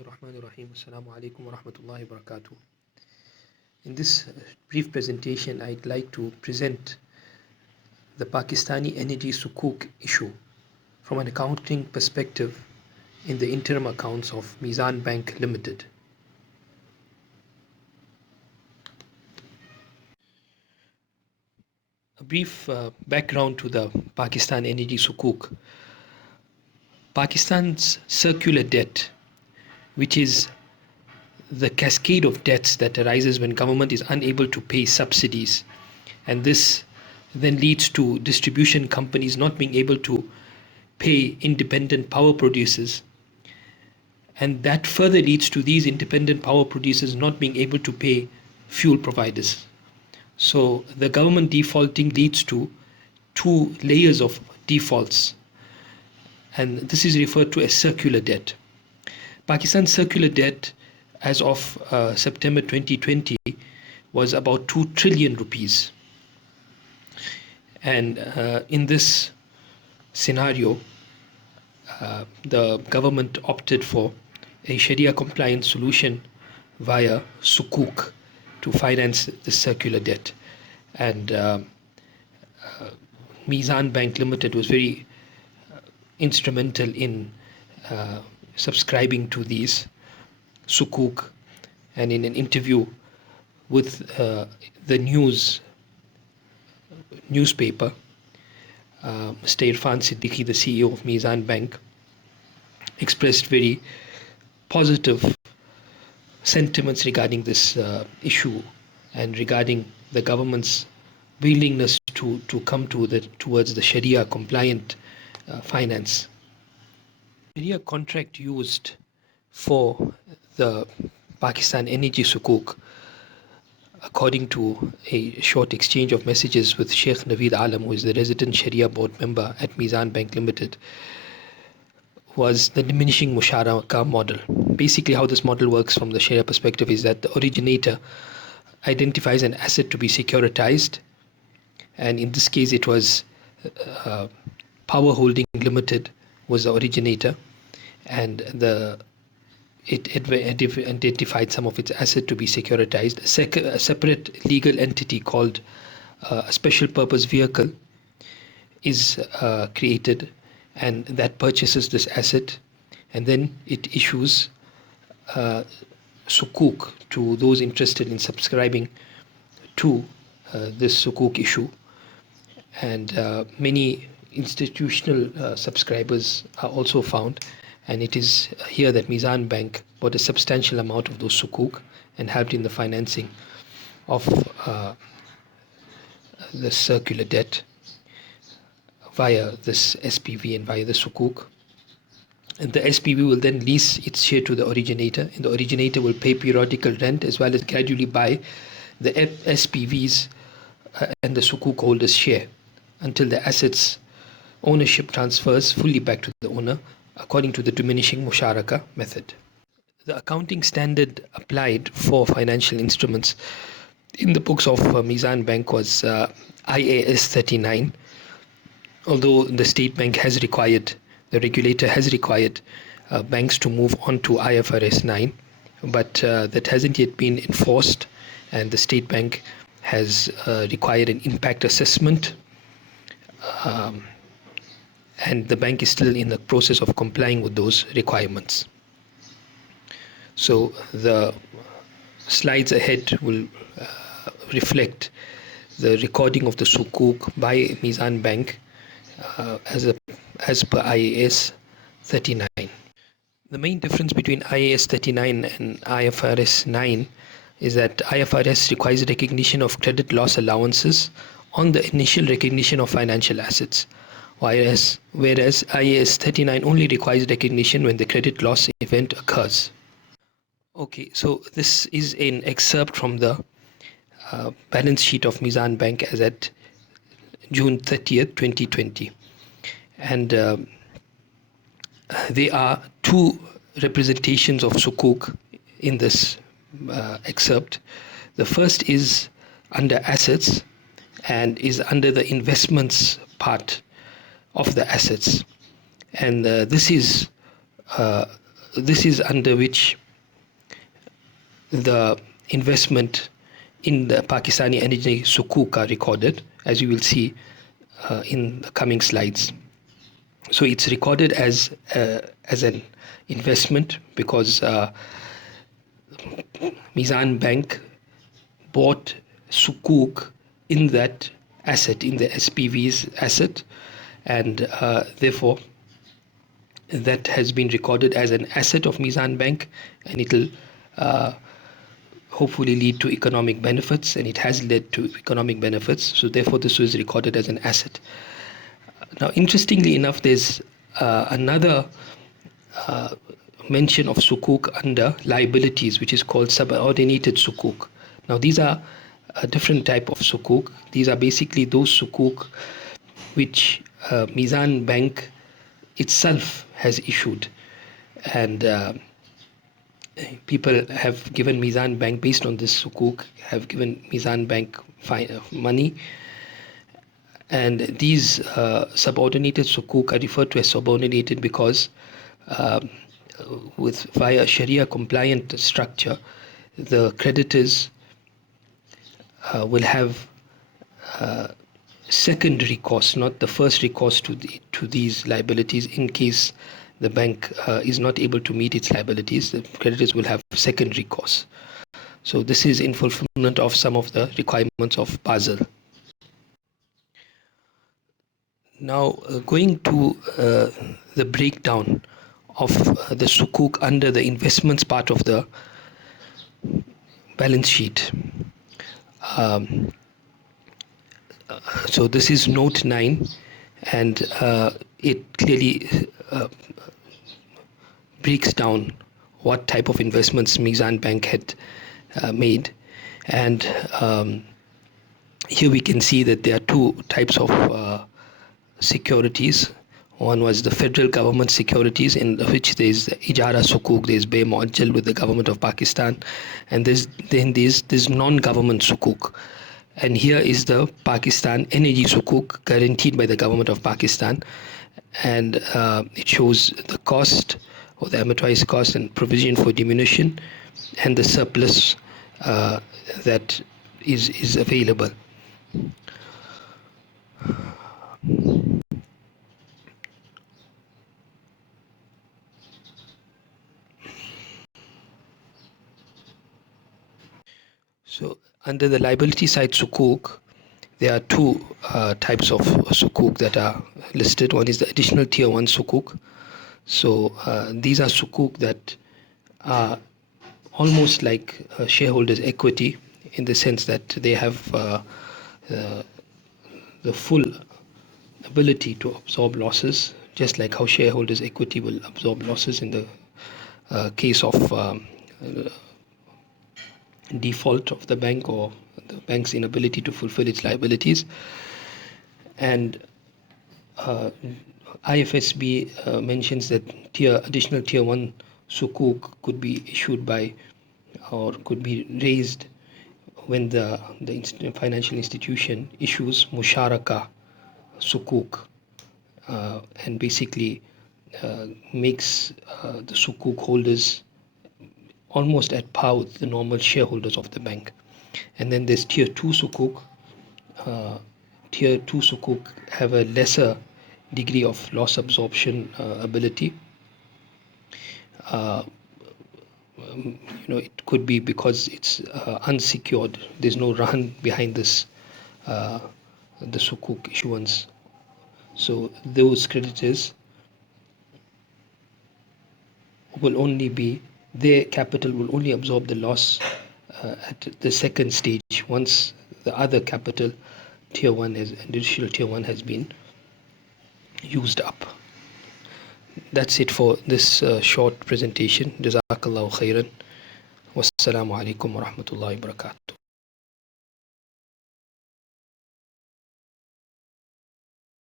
Bismillahirrahmanirrahim. Assalamu alaikum wa rahmatullahi wa barakatuh. In this brief presentation, I'd like to present the Pakistani energy Sukuk issue from an accounting perspective in the interim accounts of Mizan Bank Limited. A brief background to the Pakistan energy Sukuk. Pakistan's circular debt, which is the cascade of debts that arises when government is unable to pay subsidies, and this then leads to distribution companies not being able to pay independent power producers, and that further leads to these independent power producers not being able to pay fuel providers. So the government defaulting leads to two layers of defaults, and this is referred to as circular debt. Pakistan's circular debt as of September 2020 was about 2 trillion rupees. And in this scenario, the government opted for a Sharia compliant solution via Sukuk to finance the circular debt. And Mizan Bank Limited was very instrumental in subscribing to these Sukuk, and in an interview with the newspaper, Mr. Irfan Siddiqui, the CEO of Mizan Bank, expressed very positive sentiments regarding this issue and regarding the government's willingness to come towards the Sharia compliant finance. Sharia contract used for the Pakistan energy Sukuk, according to a short exchange of messages with Sheikh Naveed Alam, who is the resident Sharia board member at Mizan Bank Limited, was the diminishing musharaka model. Basically, how this model works from the Sharia perspective is that the originator identifies an asset to be securitized, and in this case it was Power Holding Limited was the originator, and it identified some of its asset to be securitized. A separate legal entity called a special purpose vehicle is created, and that purchases this asset, and then it issues Sukuk to those interested in subscribing to this Sukuk issue, and many institutional subscribers are also found, and it is here that Mizan Bank bought a substantial amount of those Sukuk and helped in the financing of the circular debt via this SPV and via the Sukuk. And the SPV will then lease its share to the originator, and the originator will pay periodical rent as well as gradually buy the SPVs and the Sukuk holders' share until the assets ownership transfers fully back to the owner according to the diminishing musharaka method. The accounting standard applied for financial instruments in the books of Mizan Bank was IAS 39, although the state bank has required, the regulator has required banks to move on to IFRS 9, but that hasn't yet been enforced, and the state bank has required an impact assessment, and the bank is still in the process of complying with those requirements. So the slides ahead will reflect the recording of the Sukuk by Mizan Bank as per IAS 39. The main difference between IAS 39 and IFRS 9 is that IFRS requires recognition of credit loss allowances on the initial recognition of financial assets, whereas IAS 39 only requires recognition when the credit loss event occurs. Okay, so this is an excerpt from the balance sheet of Mizan Bank as at June 30th, 2020. And there are two representations of Sukuk in this excerpt. The first is under assets and is under the investments part of the assets, and this is this is under which the investment in the Pakistani energy Sukuk are recorded, as you will see in the coming slides. So it's recorded as an investment because Mizan Bank bought Sukuk in that asset, in the SPV's asset, and therefore that has been recorded as an asset of Mizan Bank, and it will hopefully lead to economic benefits, and it has led to economic benefits. So therefore this was recorded as an asset. Now interestingly enough, there's another mention of Sukuk under liabilities, which is called subordinated Sukuk. Now these are a different type of Sukuk. These are basically those Sukuk which Mizan Bank itself has issued, and people have given Mizan Bank, based on this Sukuk, have given Mizan Bank money, and these subordinated Sukuk are referred to as subordinated because via Sharia compliant structure, the creditors will have second recourse, not the first recourse to these liabilities. In case the bank is not able to meet its liabilities, the creditors will have second recourse. So this is in fulfillment of some of the requirements of Basel. Now going to the breakdown of the Sukuk under the investments part of the balance sheet. So this is note 9, and it clearly breaks down what type of investments Mizan Bank had made, and here we can see that there are two types of securities. One was the federal government securities, in which there is Ijara Sukuk, there is Bay Muajjal with the government of Pakistan, and there's non-government Sukuk. And here is the Pakistan Energy Sukuk, guaranteed by the government of Pakistan, and it shows the cost, or the amortized cost, and provision for diminution, and the surplus that is available. So under the liability side Sukuk, there are two types of Sukuk that are listed. One is the additional tier 1 Sukuk. So these are Sukuk that are almost like shareholders' equity, in the sense that they have the full ability to absorb losses, just like how shareholders' equity will absorb losses in the case of default of the bank, or the bank's inability to fulfill its liabilities. And IFSB mentions that additional tier 1 Sukuk could be issued by, or could be raised when the financial institution issues Musharaka Sukuk, and basically makes the Sukuk holders almost at par with the normal shareholders of the bank. And then there's tier 2 Sukuk. Tier 2 Sukuk have a lesser degree of loss absorption ability. It could be because it's unsecured. There's no run behind this, the Sukuk issuance. So those creditors will only be, their capital will only absorb the loss at the second stage, once the other capital, tier 1, additional tier 1 has been used up. That's it for this short presentation. Jazakallahu khairan. Wassalamu alaikum wa rahmatullahi wa barakatuh.